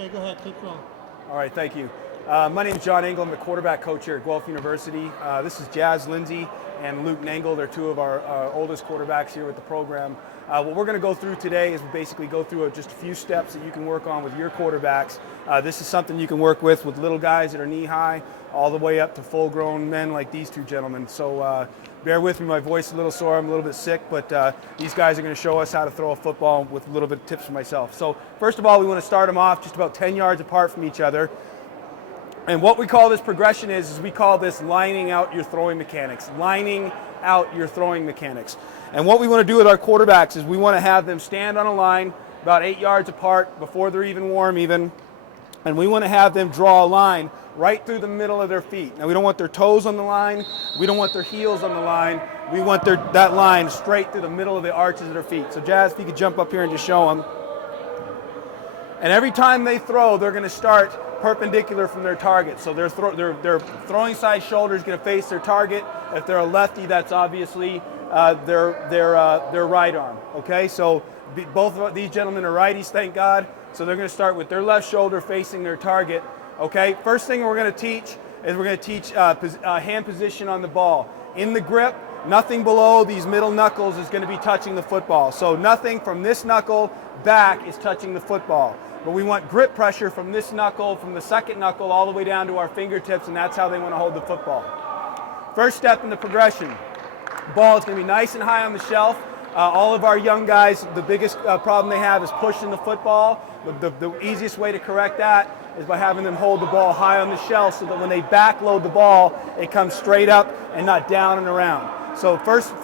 Okay, go ahead, keep going. All right, thank you. My name is John Engel. I'm the quarterback coach here at Guelph University. This is Jazz Lindsay and Luke Engel. They're two of our oldest quarterbacks here with the program. What we're going to go through today is basically go through just a few steps that you can work on with your quarterbacks. This is something you can work with little guys that are knee-high all the way up to full-grown men like these two gentlemen. So bear with me, my voice is a little sore, I'm a little bit sick, but these guys are going to show us how to throw a football with a little bit of tips for myself. So first of all, we want to start them off just about 10 yards apart from each other. And what we call this progression is we call this lining out your throwing mechanics. Lining out your throwing mechanics. And what we want to do with our quarterbacks is we want to have them stand on a line about 8 yards apart before they're even warm even. And we want to have them draw a line right through the middle of their feet. Now we don't want their toes on the line. We don't want their heels on the line. We want that line straight through the middle of the arches of their feet. So Jazz, if you could jump up here and just show them. And every time they throw, they're going to start perpendicular from their target. So their throwing side shoulder is going to face their target. If they're a lefty, that's obviously their right arm. Okay, so both of these gentlemen are righties, thank God. So they're going to start with their left shoulder facing their target. Okay, first thing we're going to teach is we're going to teach hand position on the ball. In the grip, nothing below these middle knuckles is going to be touching the football. So nothing from this knuckle back is touching the football. But we want grip pressure from this knuckle, from the second knuckle, all the way down to our fingertips, and that's how they want to hold the football. First step in the progression. Ball is going to be nice and high on the shelf. All of our young guys, the biggest problem they have is pushing the football. The easiest way to correct that is by having them hold the ball high on the shelf so that when they backload the ball, it comes straight up and not down and around. So first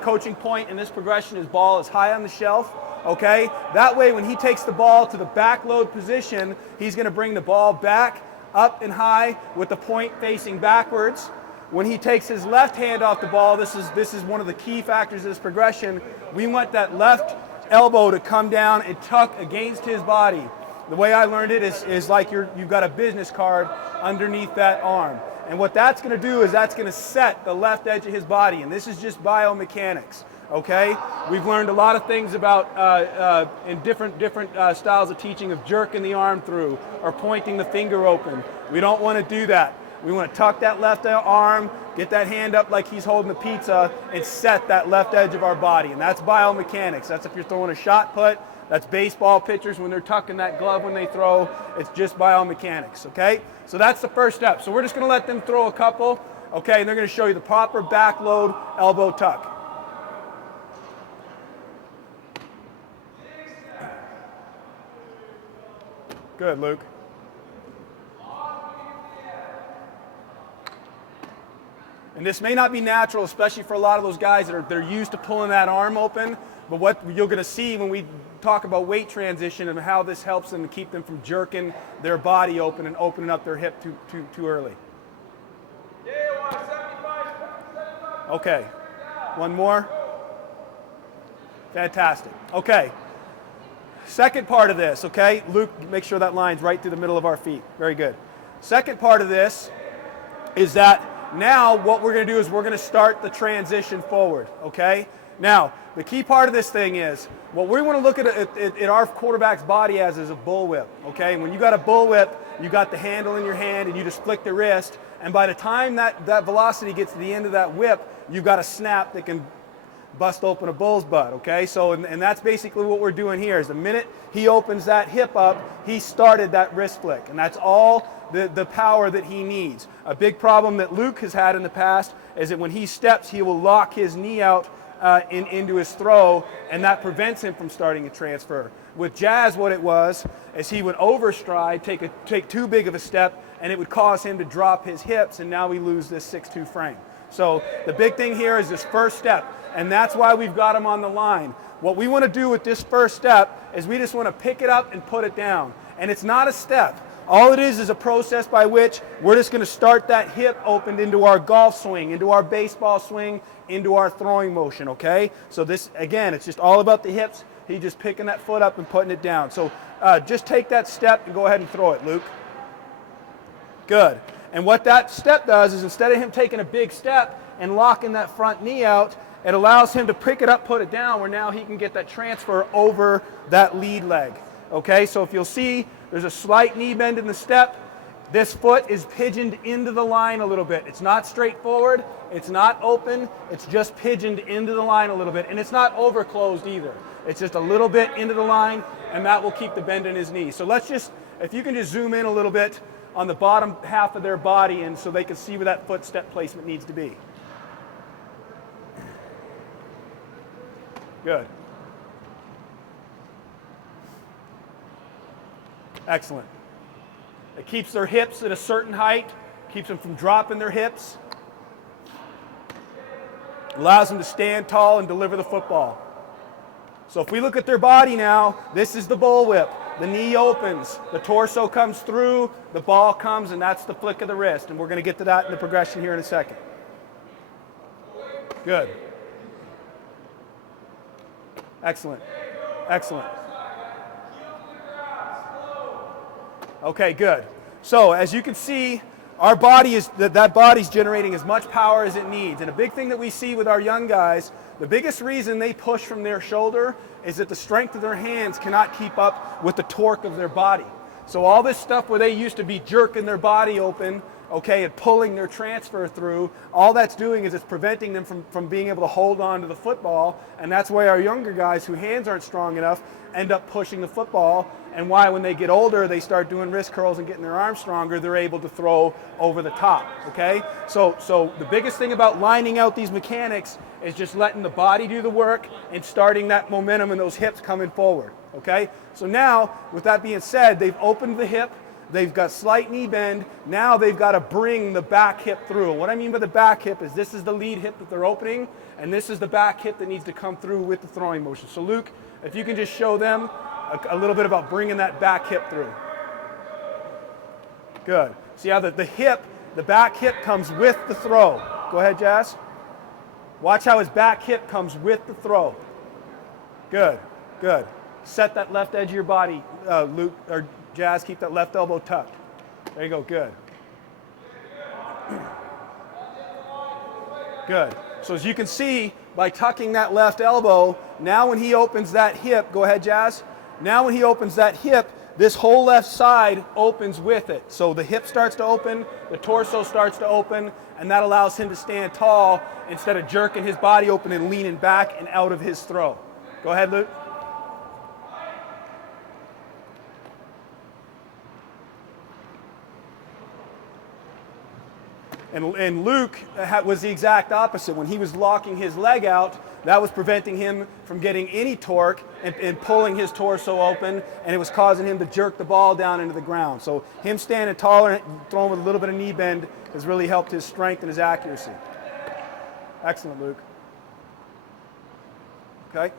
coaching point in this progression is ball is high on the shelf. Okay, that way when he takes the ball to the backload position, he's going to bring the ball back up and high with the point facing backwards. When he takes his left hand off the ball, this is one of the key factors of this progression. We want that left elbow to come down and tuck against his body. The way I learned it is like you've got a business card underneath that arm. And what that's going to do is that's going to set the left edge of his body. And this is just biomechanics. Okay, we've learned a lot of things about in different styles of teaching of jerking the arm through or pointing the finger open. We don't want to do that. We want to tuck that left arm, get that hand up like he's holding the pizza, and set that left edge of our body. And that's biomechanics. That's if you're throwing a shot put. That's baseball pitchers when they're tucking that glove when they throw. It's just biomechanics. Okay, so that's the first step. So we're just going to let them throw a couple. Okay, and they're going to show you the proper backload elbow tuck. Good, Luke. And this may not be natural, especially for a lot of those guys that they're used to pulling that arm open. But what you're going to see when we talk about weight transition and how this helps them to keep them from jerking their body open and opening up their hip too early. Okay, one more. Fantastic. Okay. Second part of this, okay? Luke, make sure that line's right through the middle of our feet. Very good. Second part of this is that now what we're going to do is we're going to start the transition forward, okay? Now, the key part of this thing is what we want to look at our quarterback's body as is a bullwhip, okay? When you got a bullwhip, you got the handle in your hand and you just flick the wrist, and by the time that velocity gets to the end of that whip, you've got a snap that can bust open a bull's butt, okay? So, and that's basically what we're doing here is the minute he opens that hip up, he started that wrist flick, and that's all the power that he needs. A big problem that Luke has had in the past is that when he steps, he will lock his knee out into his throw, and that prevents him from starting a transfer. With Jazz, what it was is he would overstride, take too big of a step, and it would cause him to drop his hips, and now we lose this 6'2" frame. So the big thing here is this first step, and that's why we've got him on the line. What we want to do with this first step is we just want to pick it up and put it down. And it's not a step. All it is a process by which we're just going to start that hip opened into our golf swing, into our baseball swing, into our throwing motion, okay? So this, again, it's just all about the hips. He's just picking that foot up and putting it down. So just take that step and go ahead and throw it, Luke. Good. And what that step does is instead of him taking a big step and locking that front knee out, it allows him to pick it up, put it down, where now he can get that transfer over that lead leg. Okay, so if you'll see, there's a slight knee bend in the step. This foot is pigeoned into the line a little bit. It's not straightforward, it's not open, it's just pigeoned into the line a little bit, and it's not over closed either. It's just a little bit into the line, and that will keep the bend in his knee. So let's just, if you can just zoom in a little bit on the bottom half of their body, and so they can see where that foot step placement needs to be. Good. Excellent. It keeps their hips at a certain height, keeps them from dropping their hips, allows them to stand tall and deliver the football. So if we look at their body now, this is the bullwhip. The knee opens, the torso comes through, the ball comes, and that's the flick of the wrist. And we're going to get to that in the progression here in a second. Good. Excellent. Excellent. Okay, good. So as you can see, our body is, that body's generating as much power as it needs. And a big thing that we see with our young guys, the biggest reason they push from their shoulder is that the strength of their hands cannot keep up with the torque of their body. So all this stuff where they used to be jerking their body open, okay, and pulling their transfer through, all that's doing is it's preventing them from being able to hold on to the football, and that's why our younger guys whose hands aren't strong enough end up pushing the football, and why when they get older they start doing wrist curls and getting their arms stronger, they're able to throw over the top, okay? So the biggest thing about lining out these mechanics is just letting the body do the work and starting that momentum and those hips coming forward, okay? So now, with that being said, they've opened the hip, they've got slight knee bend, now they've got to bring the back hip through. What I mean by the back hip is this is the lead hip that they're opening, and this is the back hip that needs to come through with the throwing motion. So Luke, if you can just show them a little bit about bringing that back hip through. Good. See how the back hip comes with the throw. Go ahead, Jazz. Watch how his back hip comes with the throw. Good, good. Set that left edge of your body, Luke, or Jazz, keep that left elbow tucked. There you go, good. Good. So as you can see, by tucking that left elbow, now when he opens that hip, go ahead, Jazz. Now when he opens that hip, this whole left side opens with it. So the hip starts to open, the torso starts to open, and that allows him to stand tall instead of jerking his body open and leaning back and out of his throw. Go ahead, Luke. And Luke was the exact opposite. When he was locking his leg out, that was preventing him from getting any torque and pulling his torso open, and it was causing him to jerk the ball down into the ground. So him standing taller and throwing with a little bit of knee bend has really helped his strength and his accuracy. Excellent, Luke. Okay.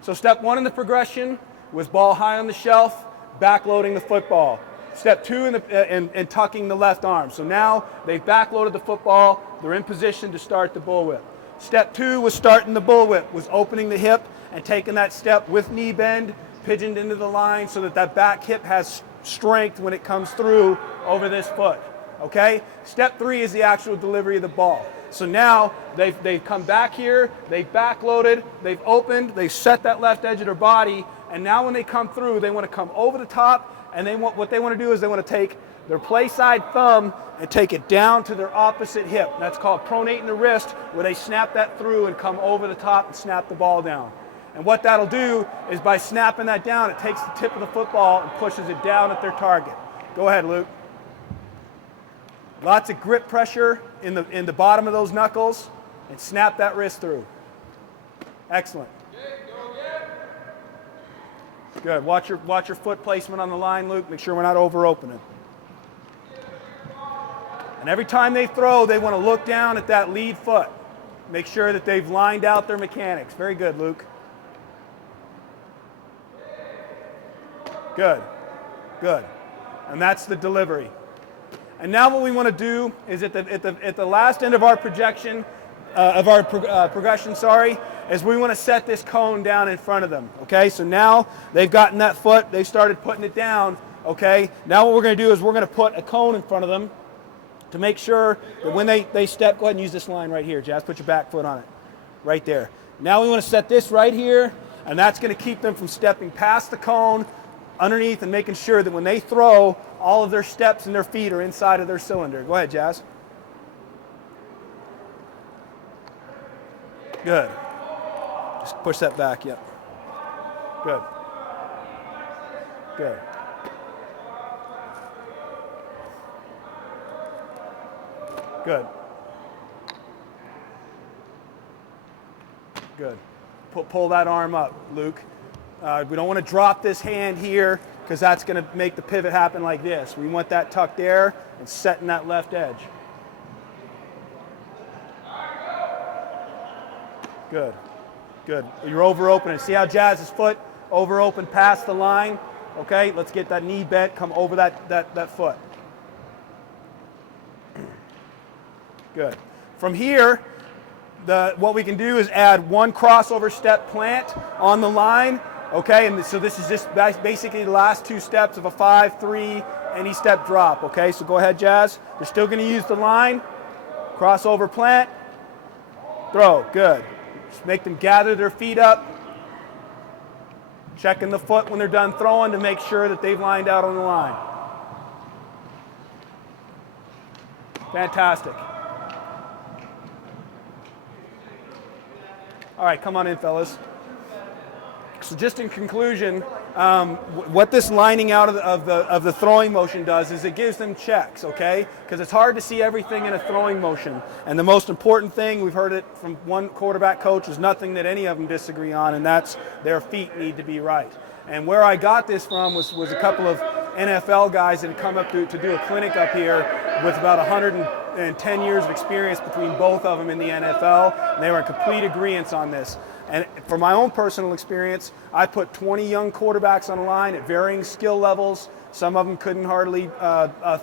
So step one in the progression was ball high on the shelf, backloading the football. Step two in tucking the left arm. So now they've backloaded the football, they're in position to start the bullwhip. Step two was starting the bullwhip, was opening the hip and taking that step with knee bend, pigeoned into the line so that that back hip has strength when it comes through over this foot, okay? Step three is the actual delivery of the ball. So now they've come back here, they've backloaded, they've opened, they've set that left edge of their body, and now when they come through, they want to come over the top, and what they want to do is they want to take their play side thumb and take it down to their opposite hip. That's called pronating the wrist, where they snap that through and come over the top and snap the ball down. And what that'll do is by snapping that down, it takes the tip of the football and pushes it down at their target. Go ahead, Luke. Lots of grip pressure in the bottom of those knuckles, and snap that wrist through. Excellent. Good. Watch your foot placement on the line, Luke. Make sure we're not over opening. And every time they throw, they want to look down at that lead foot. Make sure that they've lined out their mechanics. Very good, Luke. Good. Good. And that's the delivery. And now what we want to do is at the last end of our progression, is we want to set this cone down in front of them, okay? So now they've gotten that foot, they've started putting it down, okay? Now what we're going to do is we're going to put a cone in front of them to make sure that when they step, go ahead and use this line right here, Jazz, put your back foot on it, right there. Now we want to set this right here, and that's going to keep them from stepping past the cone, underneath and making sure that when they throw, all of their steps and their feet are inside of their cylinder. Go ahead, Jazz. Good. Just push that back, yep. Good. Good. Good. Good. Pull that arm up, Luke. We don't want to drop this hand here because that's going to make the pivot happen like this. We want that tucked there and setting that left edge. Good. Good. You're over opening. See how Jazz's foot over open past the line? Okay, let's get that knee bent, come over that foot. Good. From here, what we can do is add one crossover step plant on the line. Okay, and so this is just basically the last two steps of a 5-3 any step drop. Okay, so go ahead, Jazz. You're still going to use the line. Crossover plant. Throw. Good. Just make them gather their feet up. Checking the foot when they're done throwing to make sure that they've lined out on the line. Fantastic. All right, come on in, fellas. So just in conclusion, what this lining out of the throwing motion does is it gives them checks, okay? Because it's hard to see everything in a throwing motion. And the most important thing, we've heard it from one quarterback coach, is nothing that any of them disagree on, and that's their feet need to be right. And where I got this from was a couple of NFL guys that had come up to do a clinic up here with about 110 years of experience between both of them in the NFL, and they were in complete agreement on this. And from my own personal experience, I put 20 young quarterbacks on the line at varying skill levels. Some of them couldn't hardly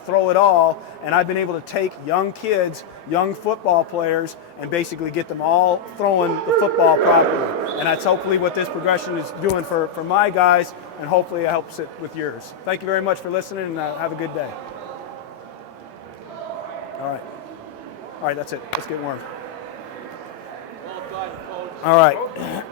throw at all, and I've been able to take young kids, young football players, and basically get them all throwing the football properly. And that's hopefully what this progression is doing for my guys, and hopefully it helps it with yours. Thank you very much for listening, and have a good day. All right, that's it. Let's get warm. All right.